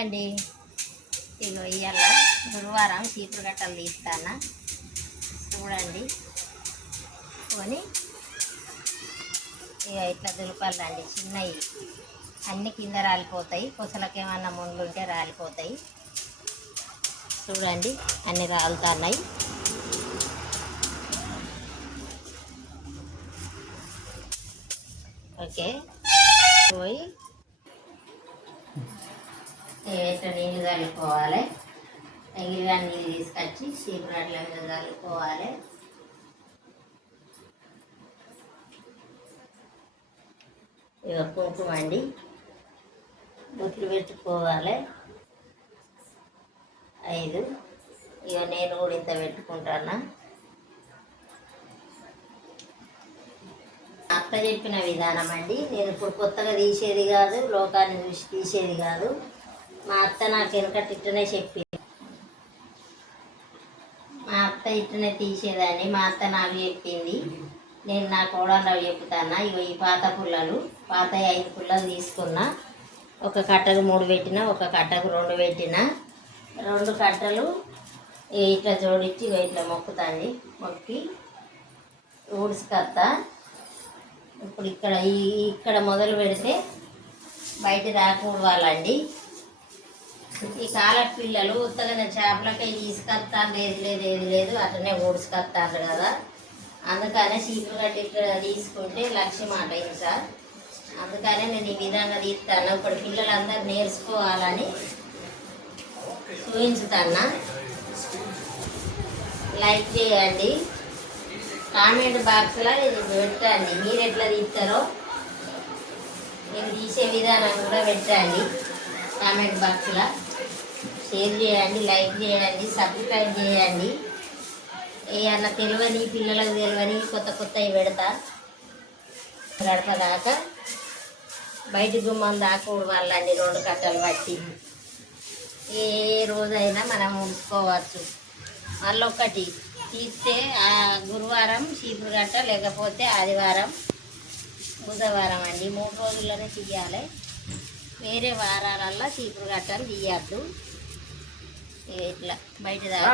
అండి. ఇగో ఇవాళ గురువారం చీపురు గట్టలు తీస్తాను చూడండి. కొని ఇక ఇట్లా దులపాలండి. చిన్నవి అన్ని కింద రాలిపోతాయి. కొసలకేమన్నా ముండ్లు ఉంటే రాలిపోతాయి. చూడండి అన్ని రాలుతున్నాయి. ఓకే పోయి ఇట్లా నీళ్ళు చల్లుకోవాలి. ఎగిరిగా నీళ్ళు తీసుకొచ్చి చీపురాట్ల మీద చల్లుకోవాలి. ఇక కుంకుమ అండి, బొట్లు పెట్టుకోవాలి 5. ఇక నేను కూడా ఇంత పెట్టుకుంటాను. అక్క చెప్పిన విధానం అండి. నేను ఇప్పుడు కొత్తగా తీసేది కాదు, లోకాన్ని చూసి తీసేది కాదు. మా అత్త నాకు వెనకటి ఇట్టనే చెప్పింది. మా అత్త ఇట్టనే తీసేదాన్ని. మా అత్త నాకు చెప్పింది, నేను నా కోడళ్ళకు చెప్తాను. ఇగో ఈ పాత పుల్లలు, పాత 5 పుల్లలు తీసుకున్నా. ఒక కట్టకు 3 పెట్టిన, ఒక కట్టకు 2 పెట్టిన. 2 కట్టలు ఇట్లా జోడించి ఇట్లా మొక్కుతాండి. మొక్కి ఊడ్చుకొస్తా. ఇప్పుడు ఇక్కడ మొదలు పెడితే బయట రాకూడవాలండి. ఈ కాలపు పిల్లలు ఉత్తగా చేపలకై తీసుకొస్తాను, ఏది లేదు అట్లనే ఊడ్చుకొస్తారు కదా. అందుకనే చీపురు గట్టి ఇక్కడ తీసుకుంటే లక్ష్యం మాట అయింది సార్. అందుకనే నేను ఈ విధంగా తీస్తాను. ఇప్పుడు పిల్లలందరూ నేర్చుకోవాలని చూపించుతాను. లైక్ చేయండి, కామెంట్ బాక్స్లో ఇది పెట్టండి. మీరు ఎట్లా తీస్తారో నేను తీసే విధానం కూడా పెట్టండి. కామెంట్ బాక్స్లో షేర్ చేయండి, లైక్ చేయండి, సబ్స్క్రైబ్ చేయండి. ఏమన్నా తెలియని పిల్లలకు తెలియని కొత్తవి పెడతా. గడప దాకా బయట గుమ్మం దాకా ఊడవాలండి 2 కట్టలు పట్టి. ఏ రోజైనా మనం ఉంచుకోవచ్చు. మళ్ళొకటి తీస్తే గురువారం చీపురు గట్ట, లేకపోతే ఆదివారం, బుధవారం అండి. 3 రోజుల్లోనే తీయాలి. వేరే వారాలల్లో చీపురు గట్టలు తీయద్దు. ఇట్లా బయట దాకా